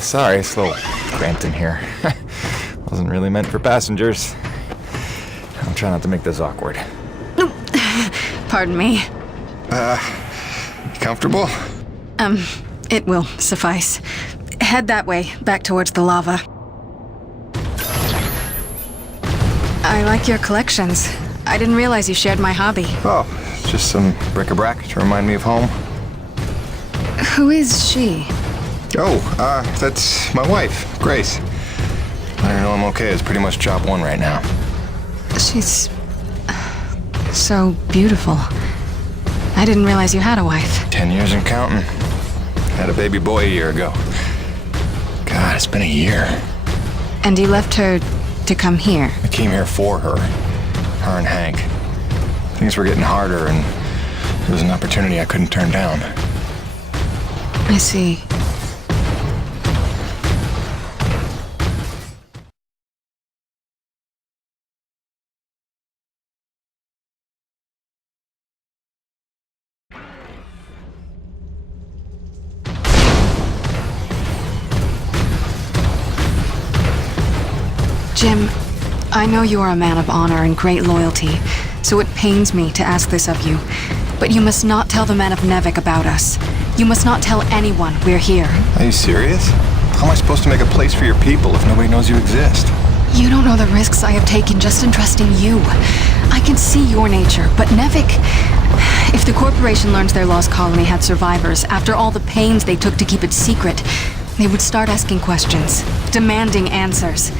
Sorry, it's a little cramped in here. Wasn't really meant for passengers. I'll try not to make this awkward. Pardon me. Comfortable? It will suffice. Head that way, back towards the lava. I like your collections. I didn't realize you shared my hobby. Oh, just some bric-a-brac to remind me of home. Who is she? Oh, that's my wife, Grace. I know I'm okay. It's pretty much job one right now. She's... so beautiful. I didn't realize you had a wife. 10 years and counting. Had a baby boy a year ago. God, it's been a year. And you left her to come here? I came here for her. Her and Hank. Things were getting harder, and it was an opportunity I couldn't turn down. I see. Jim, I know you are a man of honor and great loyalty, so it pains me to ask this of you. But you must not tell the men of Nevik about us. You must not tell anyone we're here. Are you serious? How am I supposed to make a place for your people if nobody knows you exist? You don't know the risks I have taken just in trusting you. I can see your nature, but Nevik... If the corporation learns their lost colony had survivors, after all the pains they took to keep it secret, they would start asking questions, demanding answers.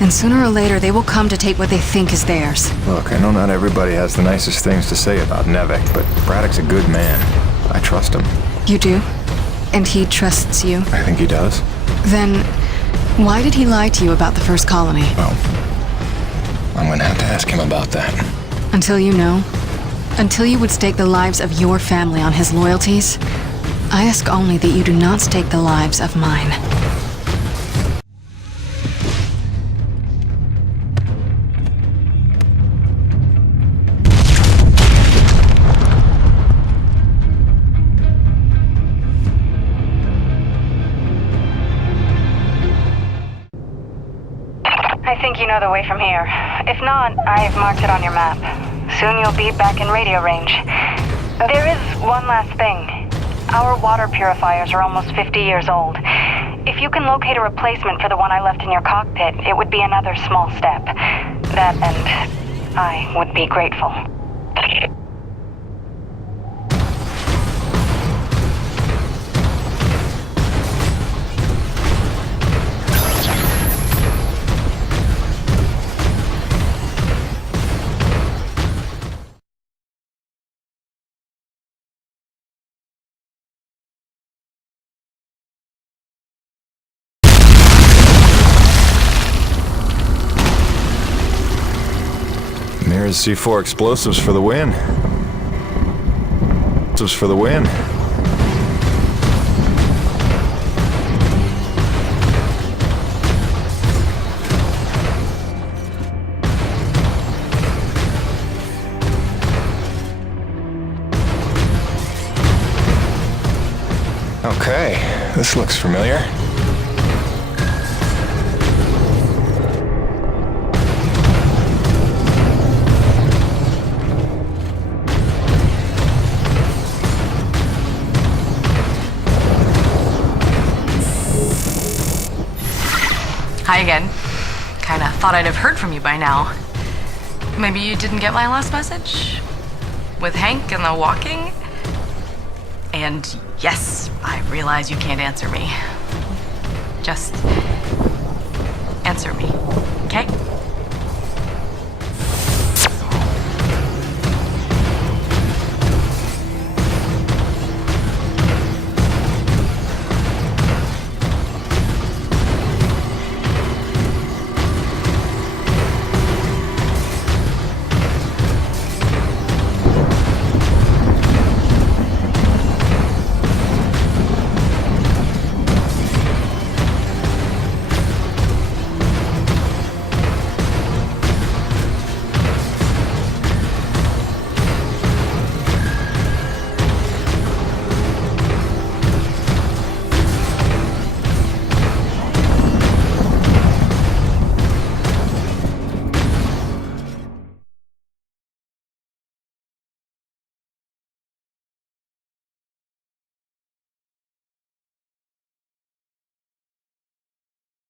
And sooner or later, they will come to take what they think is theirs. Look, I know not everybody has the nicest things to say about Nevik, but Braddock's a good man. I trust him. You do? And he trusts you? I think he does. Then, why did he lie to you about the first colony? Well, I'm gonna have to ask him about that. Until you know, until you would stake the lives of your family on his loyalties, I ask only that you do not stake the lives of mine. I think you know the way from here. If not, I've marked it on your map. Soon you'll be back in radio range. There is one last thing. Our water purifiers are almost 50 years old. If you can locate a replacement for the one I left in your cockpit, it would be another small step. That and I would be grateful. There's C4 explosives for the win. Explosives for the win. Okay, this looks familiar. Hi again. Kinda thought I'd have heard from you by now. Maybe you didn't get my last message? With Hank and the walking? And yes, I realize you can't answer me. Just answer me, okay?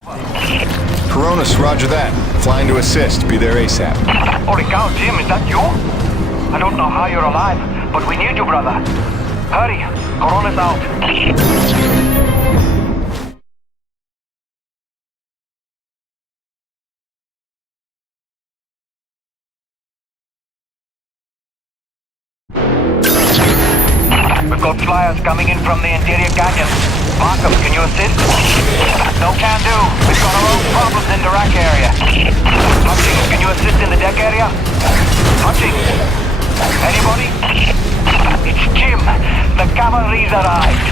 Coronis, roger that. Flying to assist. Be there ASAP. Holy cow, Jim, is that you? I don't know how you're alive, but we need you, brother. Hurry, Coronis out. We've got flyers coming in from the interior canyon. Markham, can you assist? No can do. We've got our own problems in the rack area. Hutchings, can you assist in the deck area? Hutchings? Anybody? It's Jim. The cavalry's arrived.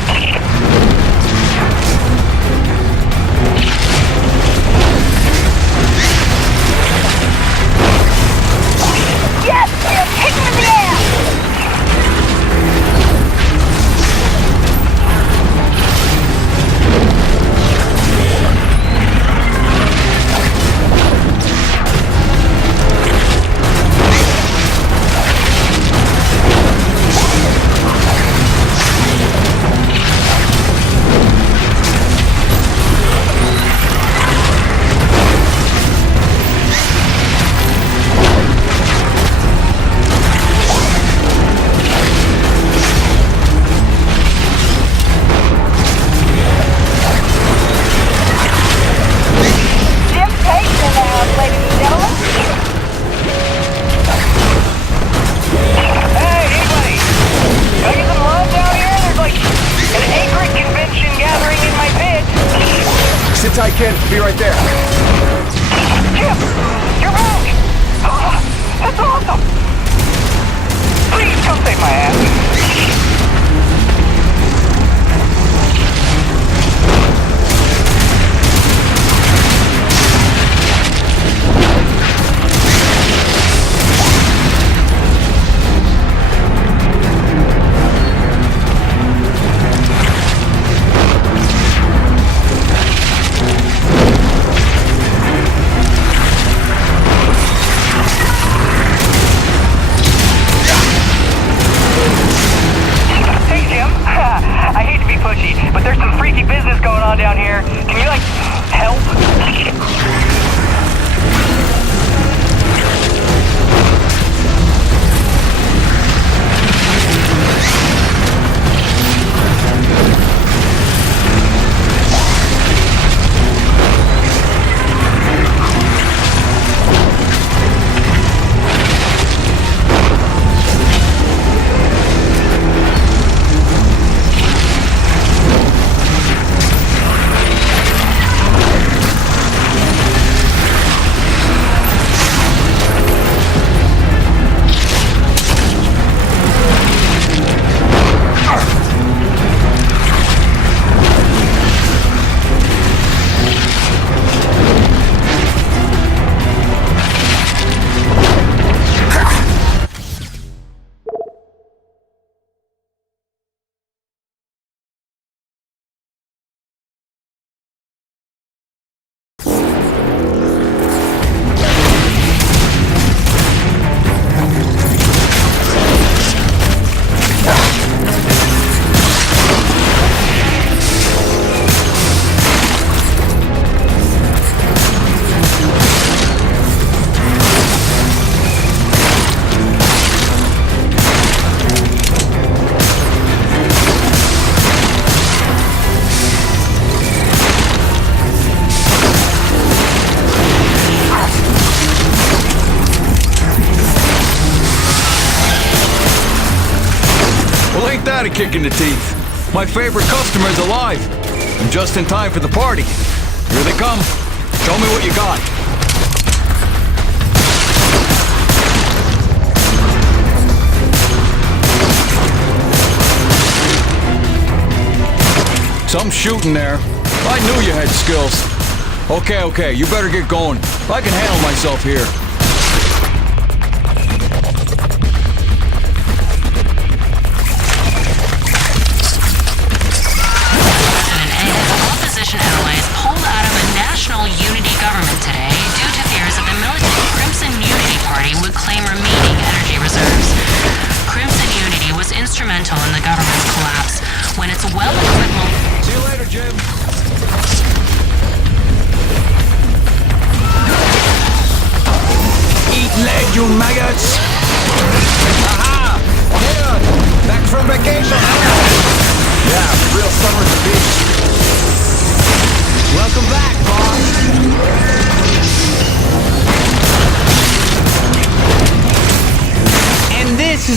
Yes! Hit him in the air! I can. Be right there. Jim! You're back! That's awesome! Please come save my ass. But there's some freaky business going on down here. Can you, like, help? A kick in the teeth. My favorite customer's alive. I'm just in time for the party. Here they come. Show me what you got. Some shooting there. I knew you had skills. Okay, you better get going. I can handle myself here. Allies pulled out of a national unity government today due to fears that the militant Crimson Unity Party would claim remaining energy reserves. Crimson Unity was instrumental in the government's collapse when its well-equipped... See you later, Jim.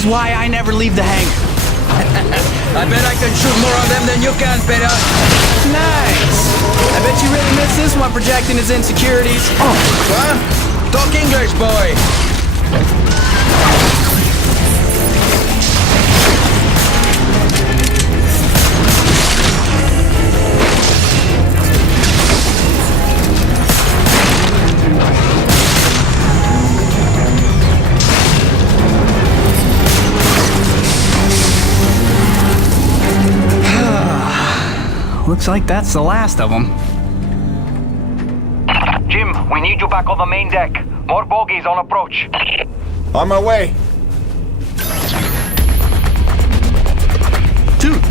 is why I never leave the hangar. I bet I can shoot more of them than you can, Peter. Nice! I bet you really miss this one projecting his insecurities. What? Talk English, boy. Looks like that's the last of them. Jim, we need you back on the main deck. More bogies on approach. On my way. Dude.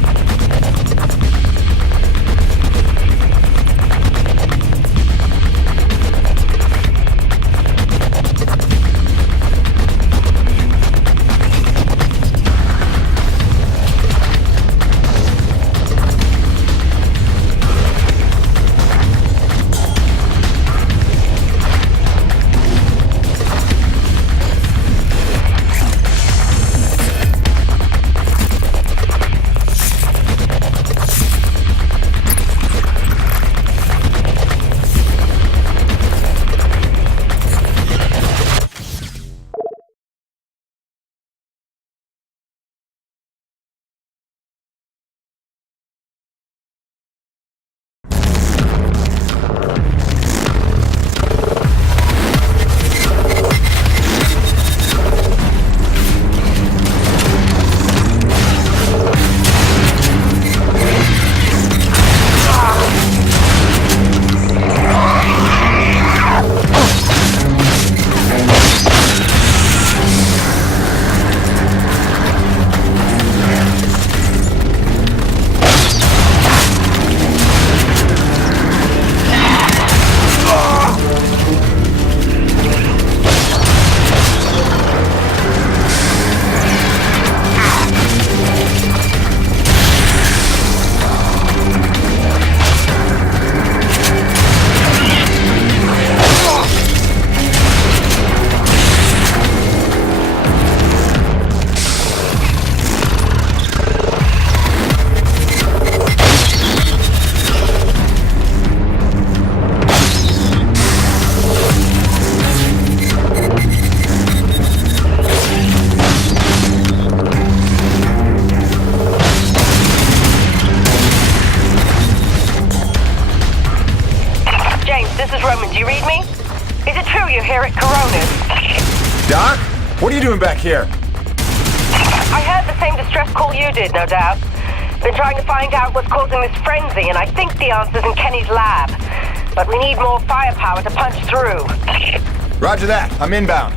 Do you read me? Is it true you're here at Coronis? Doc? What are you doing back here? I heard the same distress call you did, no doubt. Been trying to find out what's causing this frenzy, and I think the answer's in Kenny's lab. But we need more firepower to punch through. Roger that. I'm inbound.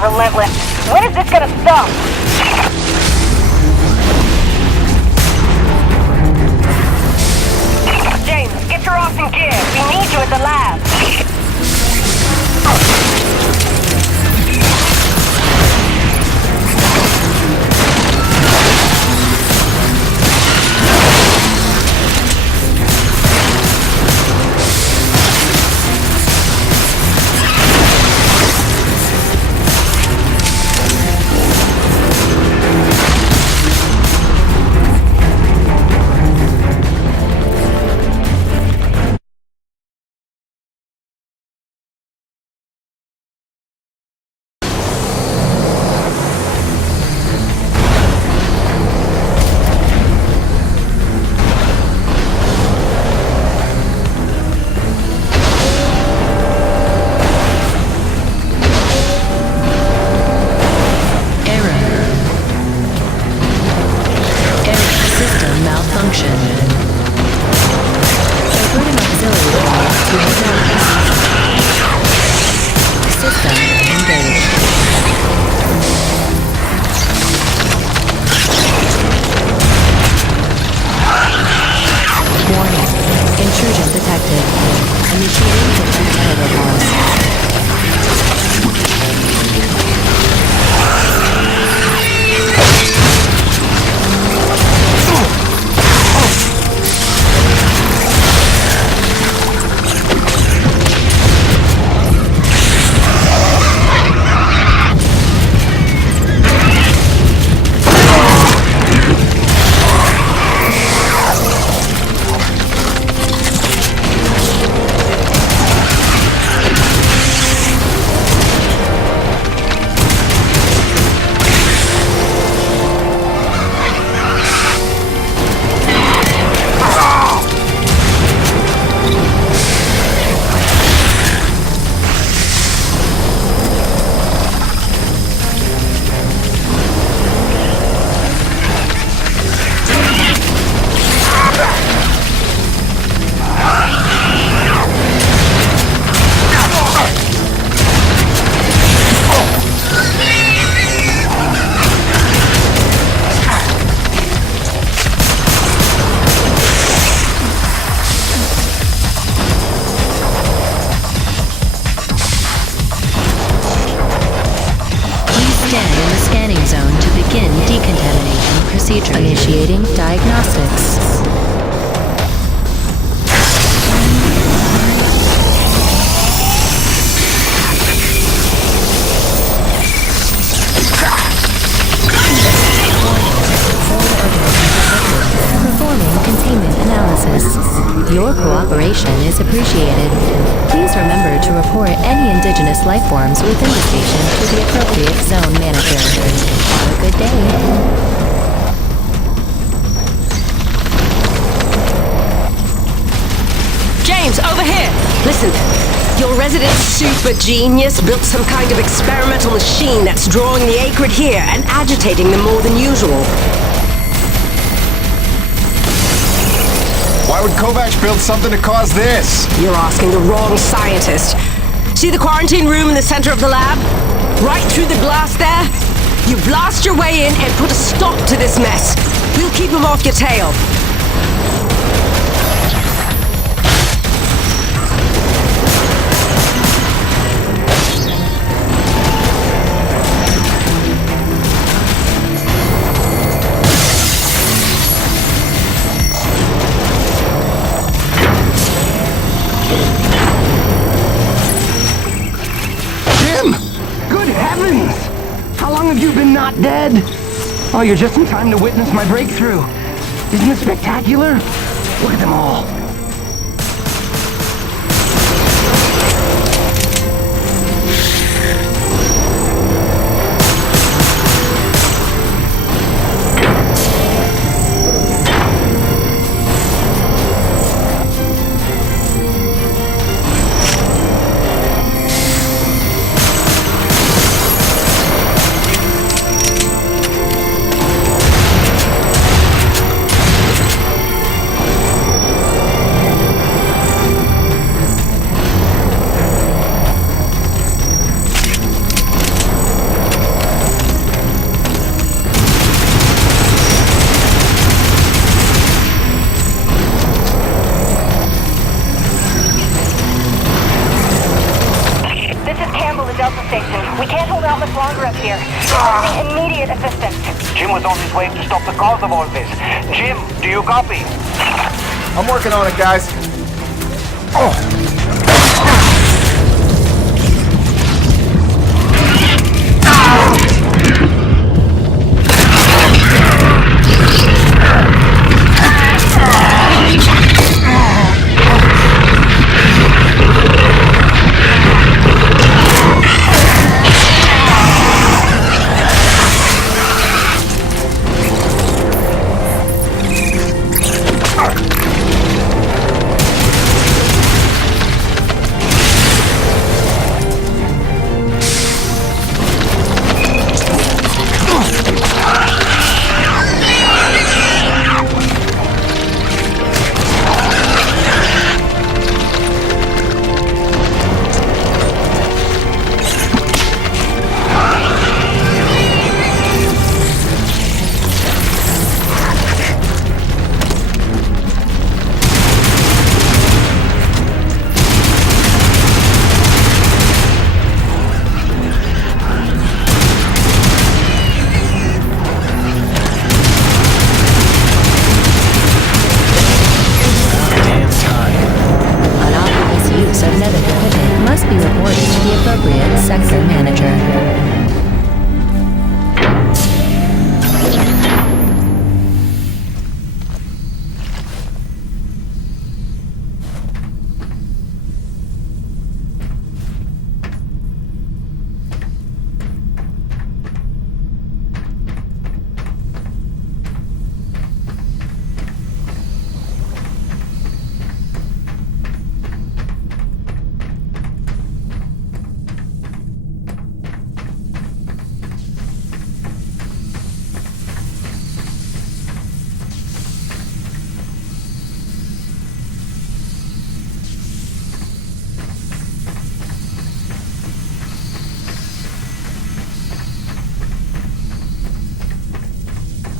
Relentless. When is this gonna stop? James, get your ass in gear. We need you at the lab. zone to begin decontamination procedure. Initiating diagnostics. Performing containment analysis. Your cooperation is appreciated. Please remember to report any indigenous life forms within the station to the appropriate zone manager. Have a good day. James, over here! Listen, your resident super genius built some kind of experimental machine that's drawing the akrid here and agitating them more than usual. Why would Kovach build something to cause this? You're asking the wrong scientist. See the quarantine room in the center of the lab? Right through the glass there? You blast your way in and put a stop to this mess. We'll keep him off your tail. Not dead? Oh, you're just in time to witness my breakthrough. Isn't it spectacular? Look at them all. Immediate assistance. Jim was on his way to stop the cause of all this. Jim, do you copy? I'm working on it, guys.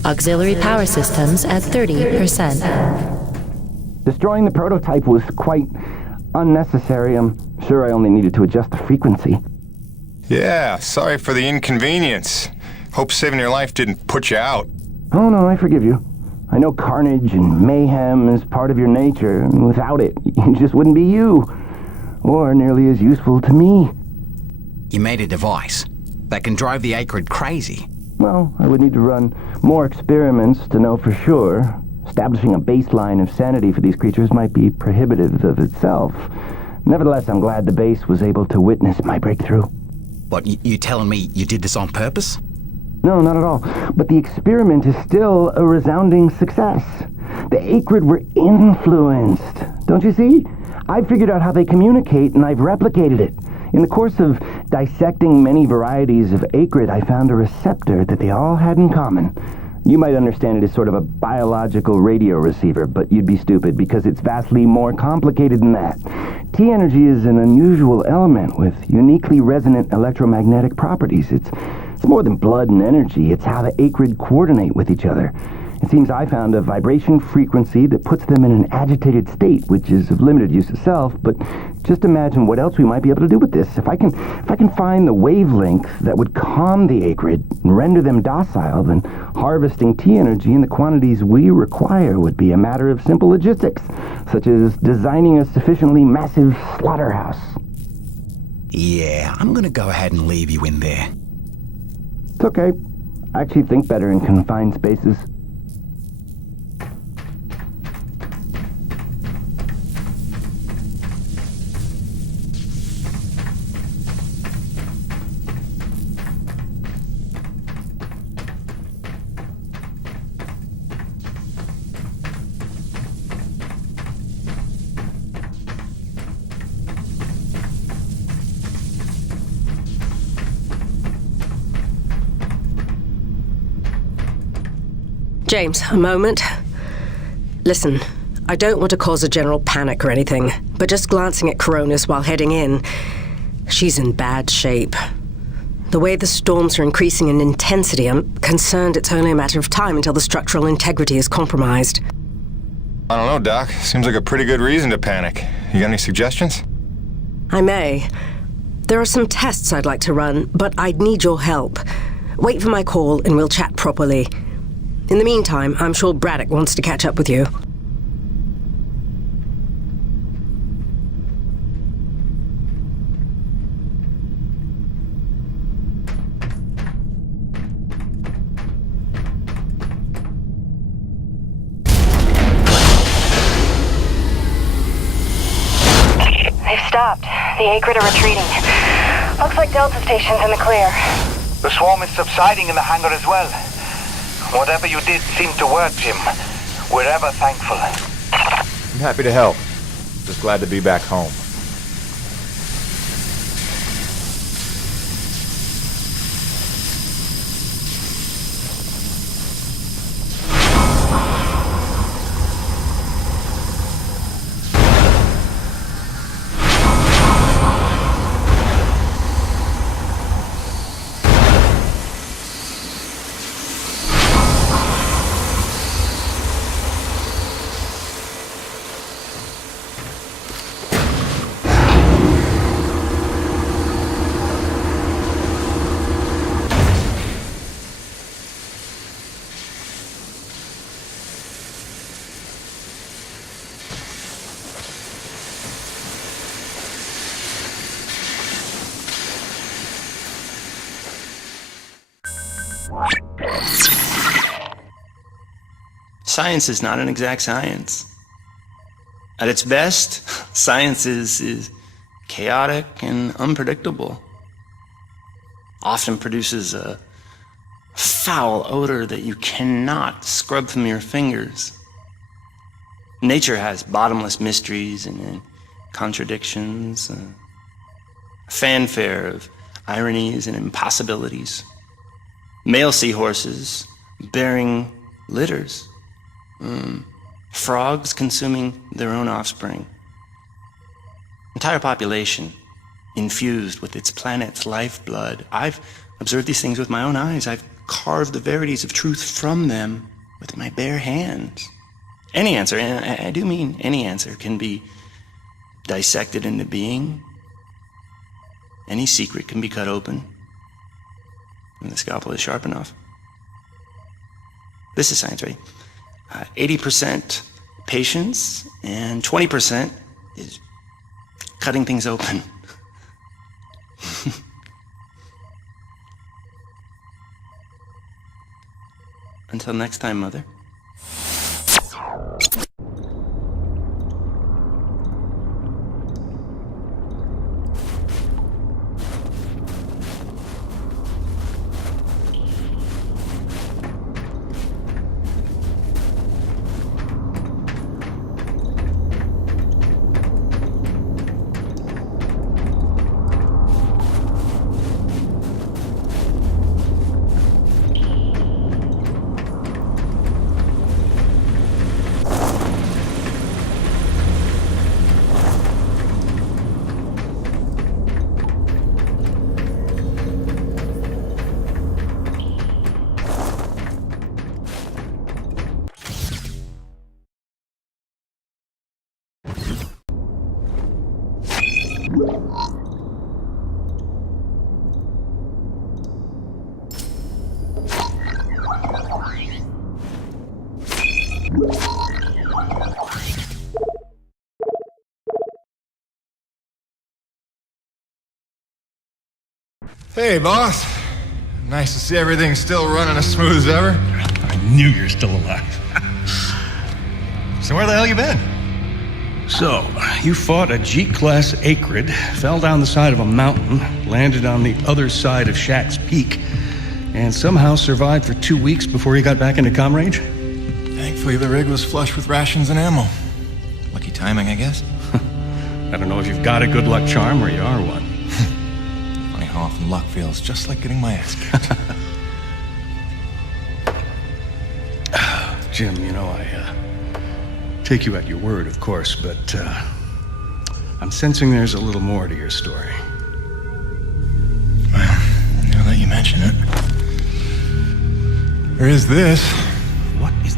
Auxiliary power systems at 30%. Destroying the prototype was quite unnecessary. I'm sure I only needed to adjust the frequency. Yeah, sorry for the inconvenience. Hope saving your life didn't put you out. Oh no, I forgive you. I know carnage and mayhem is part of your nature, and without it, you just wouldn't be you. Or nearly as useful to me. You made a device that can drive the akrid crazy. Well, I would need to run more experiments to know for sure. Establishing a baseline of sanity for these creatures might be prohibitive of itself. Nevertheless, I'm glad the base was able to witness my breakthrough. What, you telling me you did this on purpose? No, not at all. But the experiment is still a resounding success. The akrid were influenced. Don't you see? I figured out how they communicate, and I've replicated it. In the course of dissecting many varieties of akrid, I found a receptor that they all had in common. You might understand it as sort of a biological radio receiver, but you'd be stupid because it's vastly more complicated than that. T-energy is an unusual element with uniquely resonant electromagnetic properties. It's more than blood and energy. It's how the akrid coordinate with each other. It seems I found a vibration frequency that puts them in an agitated state, which is of limited use itself, but just imagine what else we might be able to do with this. If I can find the wavelength that would calm the akrid and render them docile, then harvesting T-energy in the quantities we require would be a matter of simple logistics, such as designing a sufficiently massive slaughterhouse. Yeah, I'm gonna go ahead and leave you in there. It's okay. I actually think better in confined spaces. James, a moment. Listen, I don't want to cause a general panic or anything, but just glancing at Coronis while heading in, she's in bad shape. The way the storms are increasing in intensity, I'm concerned it's only a matter of time until the structural integrity is compromised. I don't know, Doc. Seems like a pretty good reason to panic. You got any suggestions? I may. There are some tests I'd like to run, but I'd need your help. Wait for my call and we'll chat properly. In the meantime, I'm sure Braddock wants to catch up with you. They've stopped. The akrid are retreating. Looks like Delta Station's in the clear. The swarm is subsiding in the hangar as well. Whatever you did seemed to work, Jim. We're ever thankful. I'm happy to help. Just glad to be back home. Science is not an exact science. At its best, science is chaotic and unpredictable. Often produces a foul odor that you cannot scrub from your fingers. Nature has bottomless mysteries and contradictions, a fanfare of ironies and impossibilities. Male seahorses bearing litters. Frogs consuming their own offspring. Entire population infused with its planet's lifeblood. I've observed these things with my own eyes. I've carved the verities of truth from them with my bare hands. Any answer, and I do mean any answer, can be dissected into being. Any secret can be cut open. And the scalpel is sharp enough. This is science, right? 80% patience and 20% is cutting things open. Until next time, Mother. Hey, boss. Nice to see everything still running as smooth as ever. I knew you're still alive. So where the hell you been? So, you fought a G-class akrid, fell down the side of a mountain, landed on the other side of Shack's Peak, and somehow survived for 2 weeks before you got back into comm range? Thankfully, the rig was flush with rations and ammo. Lucky timing, I guess. I don't know if you've got a good luck charm or you are one. Funny how often luck feels just like getting my ass kicked. Jim, you know, I take you at your word, of course, but I'm sensing there's a little more to your story. Well, now that you mention it, there is this. What is...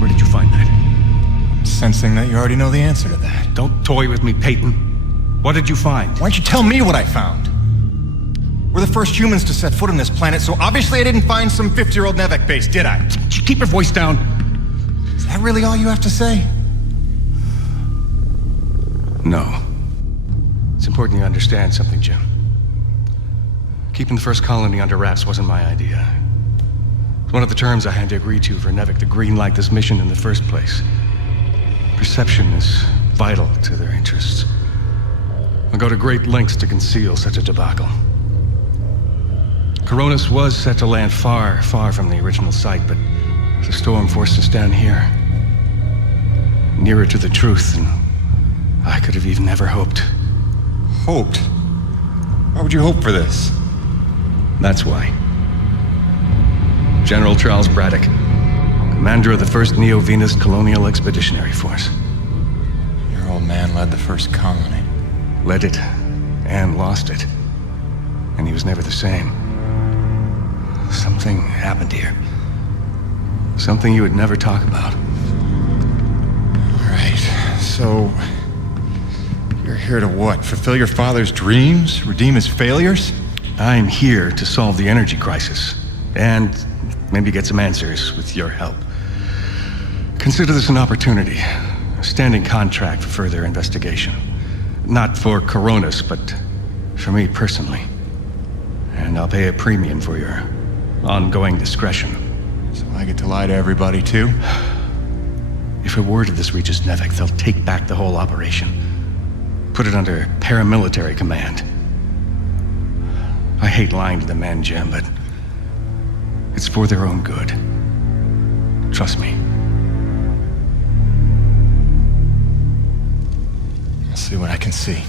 Where did you find that? I'm sensing that you already know the answer to that. Don't toy with me, Peyton. What did you find? Why don't you tell me what I found? We're the first humans to set foot on this planet, so obviously I didn't find some 50-year-old Nevek base, did I? Keep your voice down. Is that really all you have to say? No. It's important you understand something, Jim. Keeping the first colony under wraps wasn't my idea. It's one of the terms I had to agree to for Nevek to greenlight this mission in the first place. Perception is vital to their interests. I'll go to great lengths to conceal such a debacle. Coronis was set to land far, far from the original site, but the storm forced us down here. Nearer to the truth than I could have even ever hoped. Hoped? Why would you hope for this? That's why. General Charles Braddock, commander of the 1st Neo-Venus Colonial Expeditionary Force. Your old man led the first colony. Led it, and lost it. And he was never the same. Something happened here. Something you would never talk about. All right, so... you're here to what? Fulfill your father's dreams? Redeem his failures? I'm here to solve the energy crisis. And maybe get some answers with your help. Consider this an opportunity. A standing contract for further investigation. Not for Coronis, but for me personally. And I'll pay a premium for your ongoing discretion. So I get to lie to everybody, too? If a word of this reaches Nevek, they'll take back the whole operation. Put it under paramilitary command. I hate lying to the men, Jim, but it's for their own good. Trust me. I'll see what I can see.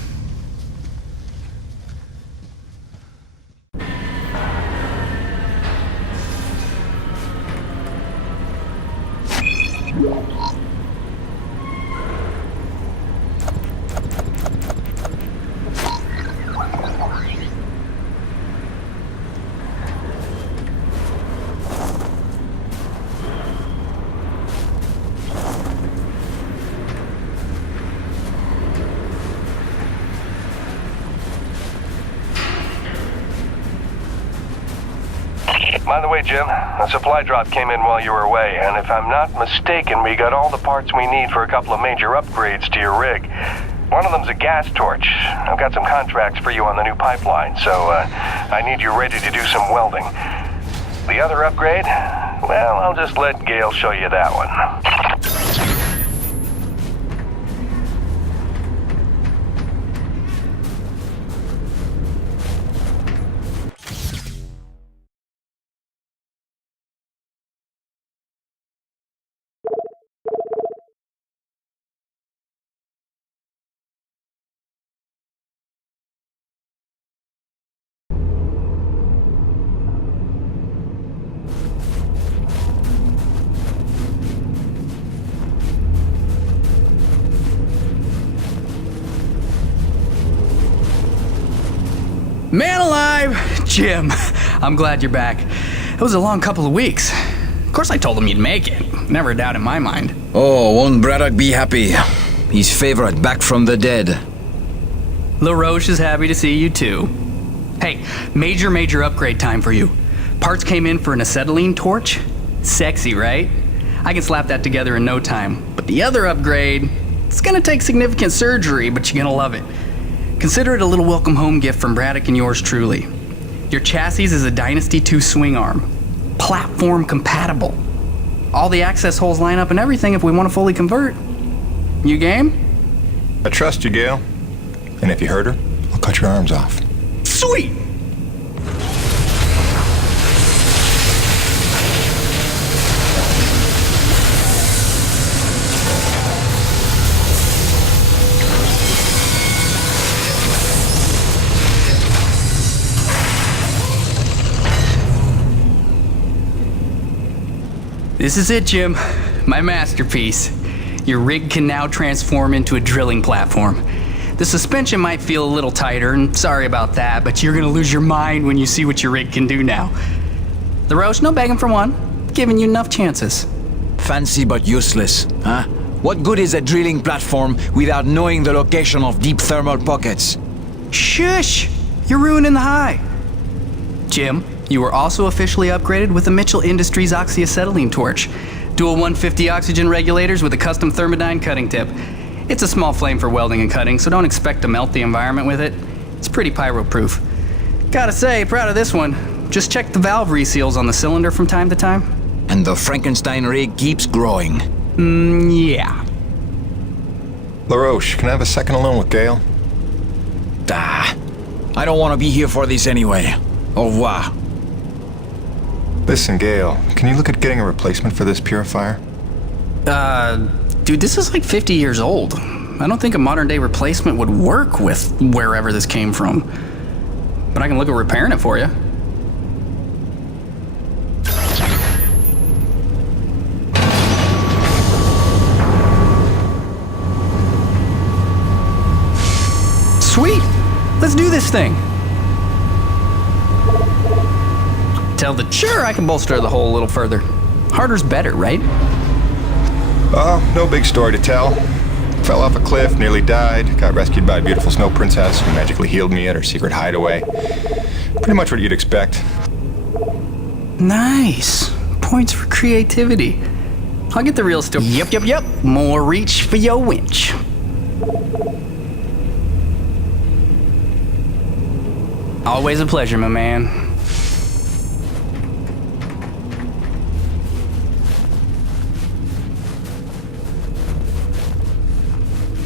by the way, Jim, a supply drop came in while you were away, and if I'm not mistaken, we got all the parts we need for a couple of major upgrades to your rig. One of them's a gas torch. I've got some contracts for you on the new pipeline, so I need you ready to do some welding. The other upgrade? Well, I'll just let Gale show you that one. Man alive! Jim, I'm glad you're back. It was a long couple of weeks. Of course I told him you'd make it. Never a doubt in my mind. Oh, won't Braddock be happy? His favorite back from the dead. LaRoche is happy to see you too. Hey, major upgrade time for you. Parts came in for an acetylene torch. Sexy, right? I can slap that together in no time. But the other upgrade, it's gonna take significant surgery, but you're gonna love it. Consider it a little welcome home gift from Braddock and yours truly. Your chassis is a Dynasty 2 swing arm. Platform compatible. All the access holes line up and everything if we want to fully convert. You game? I trust you, Gale. And if you hurt her, I'll cut your arms off. Sweet! This is it, Jim. My masterpiece. Your rig can now transform into a drilling platform. The suspension might feel a little tighter, and sorry about that, but you're gonna lose your mind when you see what your rig can do now. LaRoche, no begging for one. Giving you enough chances. Fancy but useless, huh? What good is a drilling platform without knowing the location of deep thermal pockets? Shush! You're ruining the high. Jim, you were also officially upgraded with the Mitchell Industries oxyacetylene torch. Dual 150 oxygen regulators with a custom thermodyne cutting tip. It's a small flame for welding and cutting, so don't expect to melt the environment with it. It's pretty pyro-proof. Gotta say, proud of this one. Just check the valve reseals on the cylinder from time to time. And the Frankenstein rig keeps growing. Yeah. LaRoche, can I have a second alone with Gale? I don't want to be here for this anyway. Au revoir. Listen, Gale, can you look at getting a replacement for this purifier? Dude, this is like 50 years old. I don't think a modern-day replacement would work with wherever this came from. But I can look at repairing it for you. Sweet! Let's do this thing! Sure, I can bolster the hole a little further. Harder's better, right? Oh, no big story to tell. Fell off a cliff, nearly died, got rescued by a beautiful snow princess who magically healed me at her secret hideaway. Pretty much what you'd expect. Nice. Points for creativity. I'll get the real story. Yep. More reach for your winch. Always a pleasure, my man.